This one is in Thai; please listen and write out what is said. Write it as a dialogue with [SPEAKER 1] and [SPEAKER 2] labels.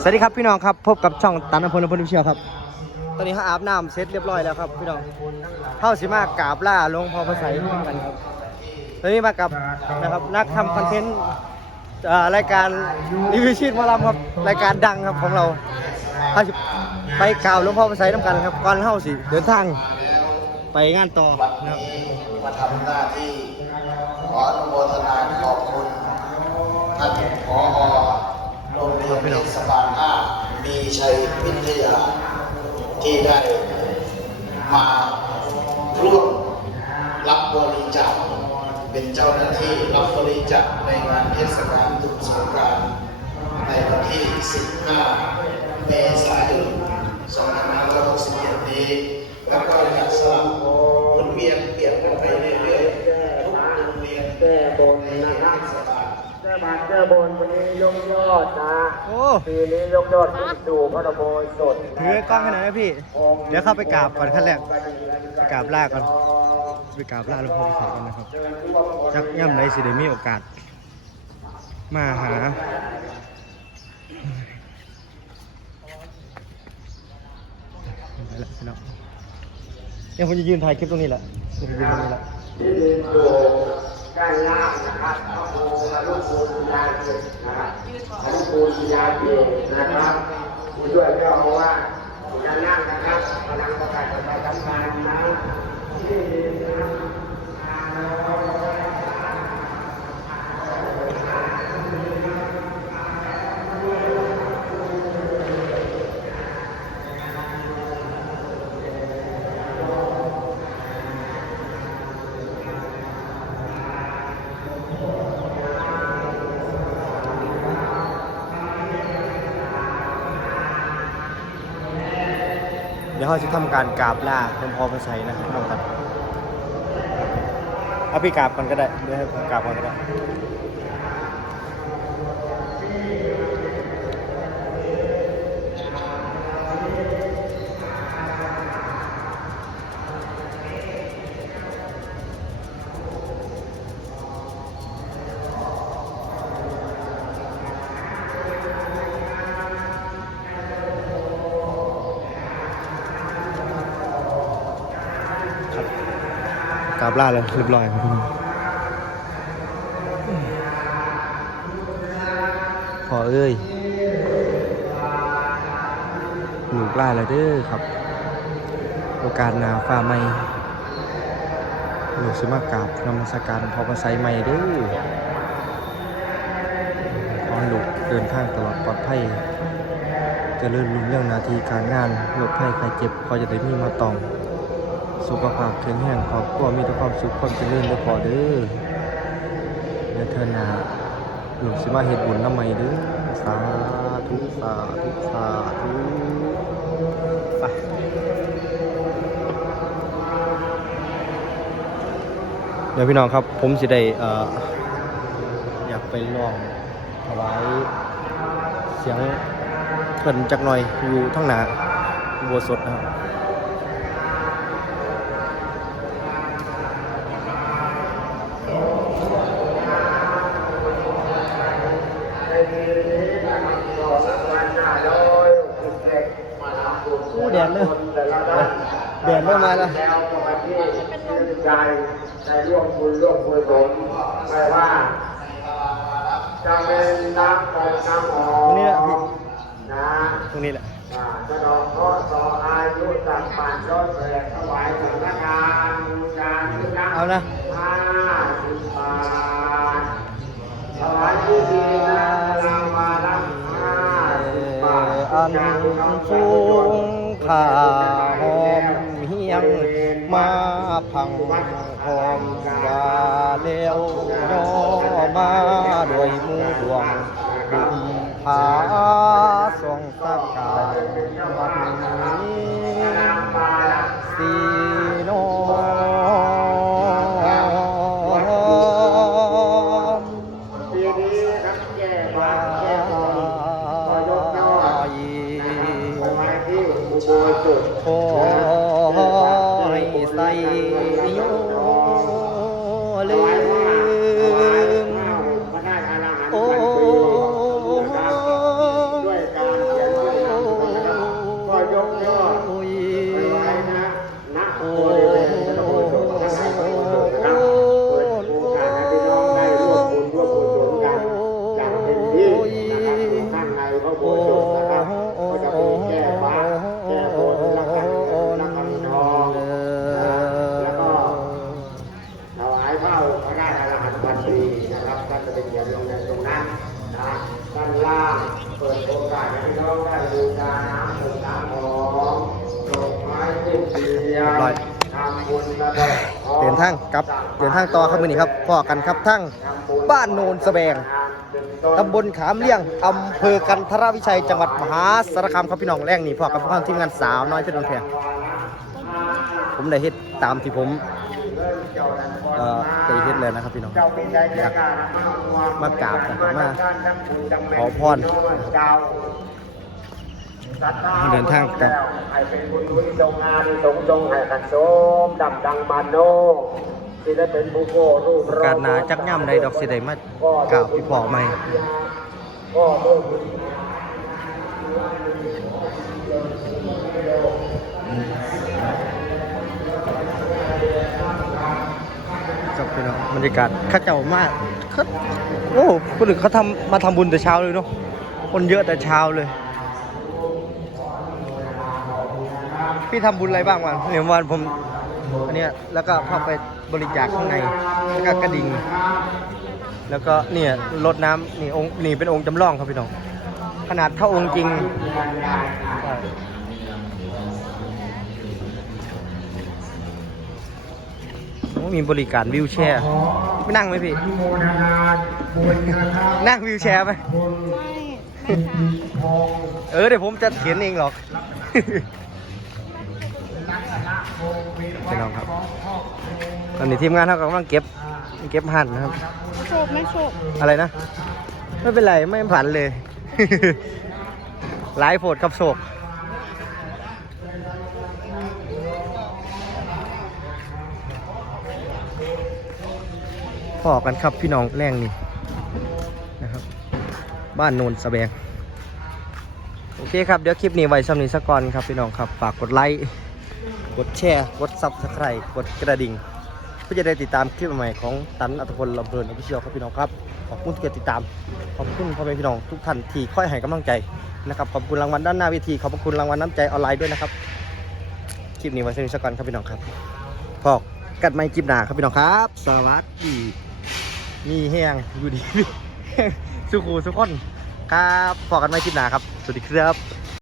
[SPEAKER 1] สวัสดีครับพี่น้องครับพบกับช่องตันอพลพลวิเชียวครับ ตอนนี้เขาอาบน้ำเสร็จเรียบร้อยแล้วครับพี่น้องเข้าสิมากราบล่าลงพ่อพระไสยกันครับตอนนี้มากับนะครับนักทำคอนเทนต์รายการรีวิวชีตมาลำครับรายการดังครับของเราเขาไปกราบหลวงพ่อพระไสยน้ำกันครับก่อนเข้าสิเดินทางไปงานต่อนะครับ
[SPEAKER 2] มาทำหน้าที่ขออนุโมทนาขอบคุณท่านผอ โรงเรียนเทศบาลห้ามีชัยวิทยา ที่ได้มาร่วมรับบริจาคเป็นเจ้าหน้าที่รับบริจาคในงานเทศกาลตรุษสงกรานต์ในวันที่ 15 เมษายน 2567นี้แล้วก็จัดสลับหมุนเวียนเปลี่ยนกันไปเรื่อยๆทุกโรงเรียน
[SPEAKER 3] แก้บนนะครับ
[SPEAKER 2] เทศบาล
[SPEAKER 3] แก้ บานแก้บนวันนี้ยกยอดนะ
[SPEAKER 1] โอ้
[SPEAKER 3] ปีนี้ยกยอดขึ้นสู่พระโบยสด
[SPEAKER 1] ถือกล้องให้หน่อยนะพี่ เดี๋ยวเข้าไปกราบก่อนขั้นแรกไปกราบลาก่อนไปกราบลาหลวงพ่อพระไสยกันนะครับจักย่ำไรสิได้มีโอกาส มาหาไปละพี่น้องเนี่ยผมจะยืนถ่ายคลิปตรงนี้แหละผมจะยืนตรงนี้แหละ
[SPEAKER 3] ที่ ด้านล่างนะครับพระโบอรุภูมิยาเกนะครับอรุภูมิยาเกนะครับผู้ช่วยเจ้าอาวาสด้านล่างนะครับกำลังประกาศประชาสัมพันธ์นะที่ดินะ
[SPEAKER 1] เดี๋ยวเขาจะทำการกราบลาหลวงพ่อพระไสนะครับน้องครับเอาพี่กราบกันก็ได้เดี๋ยวกราบกันก็ได้ กาบลาแล้วเรียบร้อยครับพี่น้องพอเอ้ยลูกล้าแล้วเด้อครับ โอกาสหนาฟ้าใหม่หลูกสิมากราบนมัสการพอประไซใหม่เด้อขอให้ลูกเดินทางตลอดปลอดภัยจะเลื่อนรุ่งเรื่องนาทีการงานลดภัยใครเจ็บพอจะได้มีมาตอง สุขภาพแข็งแรงครอบครัวมีแต่ความสุขความเจริญเด้อพอเด้อเดี๋ยวเธอหนาหลูกสิมาเฮ็ดบุญน้ำใหม่เด้อสาธุสาธุสาธุไปเดี๋ยวพี่น้องครับผมสิได้อ่ออยากไปลองถวายเสียงเพิ่นจักหน่อยอยู่ทั้งหนาอุโบัวสดนะครับ แดดเลย
[SPEAKER 3] แต่ละด้าน
[SPEAKER 1] แดดเริ่มมาแล้ว
[SPEAKER 3] แล้วก็มาที่ชื่นใจในร่วมบุญร่วมกุศลไม่ว่าจะเป็นน้ำตกน้ำหอ
[SPEAKER 1] ตรงนี้แหละพี่
[SPEAKER 3] มนะ
[SPEAKER 1] ตรงนี้แหละ
[SPEAKER 3] อ่าจะดอกเคราะห์ต่ออายุสัตว์ป่านยอดแสกถวายสังฆทานบูชาทุกอย่าง
[SPEAKER 1] เอานะ
[SPEAKER 3] ห้าสิบบาทถวายที่ดีนะเรามารับห้าสิบบาท
[SPEAKER 1] อันสูงข่าหอมเฮียงมาพังหอมว่าเลี้ยวย่อมาโดวยมือดวงบุญผาทรงสกายวัน ขอให้ใส่โย
[SPEAKER 3] เลย ดาน้ำผมน้ำหอมดอกไม้ทูบเทียน
[SPEAKER 1] เรียบร้อย
[SPEAKER 3] ทำบุญระดอก
[SPEAKER 1] เดินทางกับเดินทางต่อครับมือนี้ครับพ่อกันครับทั้งบ้านโนนสแบงตำบลขามเลี่ยงอำเภอกันทรวิชัยจังหวัดมหาสารคามครับพี่น้องแรงนี่พ่อกับพวกเราทีมงานสาวน้อยเพชรดอนแพงผมได้เฮ็ดตามที่ผมเอ่อได้เฮ็ดเลยนะครับพี่น้อง
[SPEAKER 3] เจ้าก
[SPEAKER 1] มากราบนะครับมาขอพร เดินทางกลับ
[SPEAKER 3] ให้เป็นบุญบุญจงงานจงจงให้กันโสมดำดังบานโนที่ได้เป็นผู้โกรูป
[SPEAKER 1] การหนาจักย่ำใดดอกสิได้มากราบพี่พ่อใหม่
[SPEAKER 3] ก็ด้วยบุญ
[SPEAKER 1] จบพี่น้องบรรยากาศเข้าเจ้ามากเขาโอ้คนอื่นเขาทำมาทำบุญแต่เช้าเลยเนาะคนเยอะแต่เช้าเลย พี่ทำบุญอะไรบ้างวะเนี่ยวันผมอันเนี้ยแล้วก็เข้าไปบริจาคข้างในแล้วก็กระดิ่ง แล้วก็เนี่ยรดน้ำนี่องค์นี่เป็นองค์จำลองครับพี่น้องขนาดเท่าองค์จริงใช่โอ้มีบริการวิวแชร์ไม่นั่งไหมพี่
[SPEAKER 3] อนุโมทนาบุญนะครับ
[SPEAKER 1] นั่งวิวแชร์ไหม
[SPEAKER 3] บุญ
[SPEAKER 4] ไม่ไม่ค่ะ
[SPEAKER 3] ทอง
[SPEAKER 1] เออเดี๋ยวผมจะเขียนเองหรอก พี่น้องครับ ตอนนี้ทีมงานเขากำลังเก็บเก็บหั่นนะครับ
[SPEAKER 4] โชคไม่โชค
[SPEAKER 1] อะไรนะ ไม่เป็นไรไม่ผันเลย หลายโฟดกับโศกพอกันครับพี่น้องแรงนี่นะครับ บ้านโนนสะแบงโอเคครับ เดี๋ยวคลิปนี้ไว้สำนี้สักก่อนครับพี่น้องครับ ฝากกดไลค์ กดแชร์ กดซับสไครต์กดกระดิ่ง เพื่อจะได้ติดตามคลิปใหม่ของตันอัตพลลำเพลินอภิเชียวครับพี่น้องครับ ขอบคุณที่ติดตาม ขอบคุณพ่อแม่พี่น้องทุกท่านที่คอยให้กำลังใจนะครับ ขอบคุณรางวัลด้านหน้าเวที ขอบคุณรางวัลน้ำใจออนไลน์ด้วยนะครับ คลิปนี้ไว้สนี้สักก่อนครับพี่น้องครับพอกันไม่คลิปหนาครับพี่น้องครับ สวัสดีมีแห้งอยู่ดีสุขูสุขคนครับพอกันไม่คลิปหนาครับ สวัสดีครับ